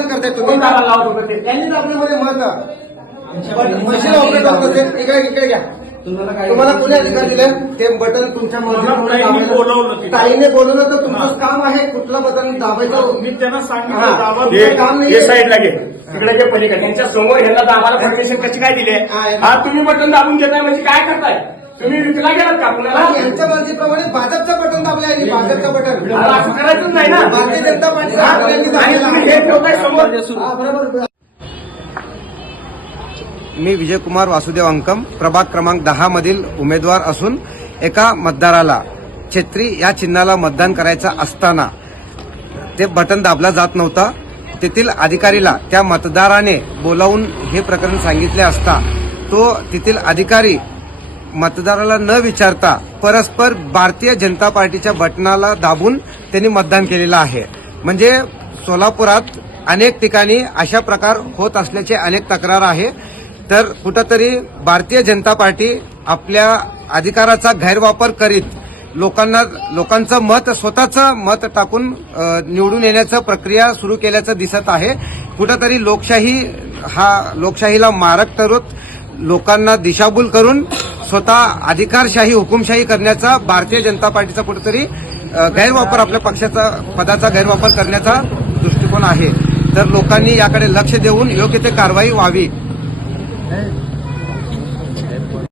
कोण कामाला लावत होतं ते? त्यांनी दाबण्यामध्ये मत मशीन ऑपरेट होत होते. इकडे इकडे घ्या. तुम्हाला कोणी अधिकार दिले? ते बटन तुमच्या ताईंनी बोलवलं तर तुमचं. काम आहे कुठलं बटन दाबायचं? मी त्यांना. सांगितलं काम नाही घे. तिकडे घे पलीकडे. त्यांच्यासमोर ह्यांना दाबाला परमिशन कशी काय दिली आहे? हा, तुम्ही बटन दाबून देताय म्हणजे काय करताय? तुम्ही विकला गेलात का? कुणाला यांच्या मर्जीप्रमाणे भाजपचं बटन दाबलं आहे भाजपचं बटन मला असं करायचंच नाही ना? भारतीय जनता पार्टी? आणि तुम्ही हे ठेवताय समोर. हा, बरोबर. मी विजयकुमार वासुदेव अंकम प्रभाग क्रमांक दहा मधील उमेदवार असून एका मतदाराला छेत्री या चिन्हाला मतदान करायचं असताना ते बटन दाबला जात नव्हता. तेथील अधिकारीला त्या मतदाराने बोलावून हे प्रकरण सांगितले असता तो तेथील अधिकारी मतदाराला न विचारता परस्पर भारतीय जनता पार्टीच्या बटनाला दाबून त्यांनी मतदान केलेलं आहे. म्हणजे सोलापुरात अनेक ठिकाणी अशा प्रकार होत असल्याचे अनेक तक्रार आहे. तर कुठंतरी भारतीय जनता पार्टी आपल्या अधिकाराचा गैरवापर करीत लोकांना लोकांचं मत स्वतःचं मत टाकून निवडून येण्याचं प्रक्रिया सुरू केल्याचं दिसत आहे. कुठंतरी लोकशाही हा लोकशाहीला मारक ठरत लोकांना दिशाभूल करून स्वतः अधिकारशाही हुकुमशाही करण्याचा भारतीय जनता पार्टीचा कुठेतरी गैरवापर आपल्या पक्षाचा पदाचा गैरवापर करण्याचा दृष्टिकोन आहे. तर लोकांनी याकडे लक्ष देऊन योग्य ते कारवाई व्हावी.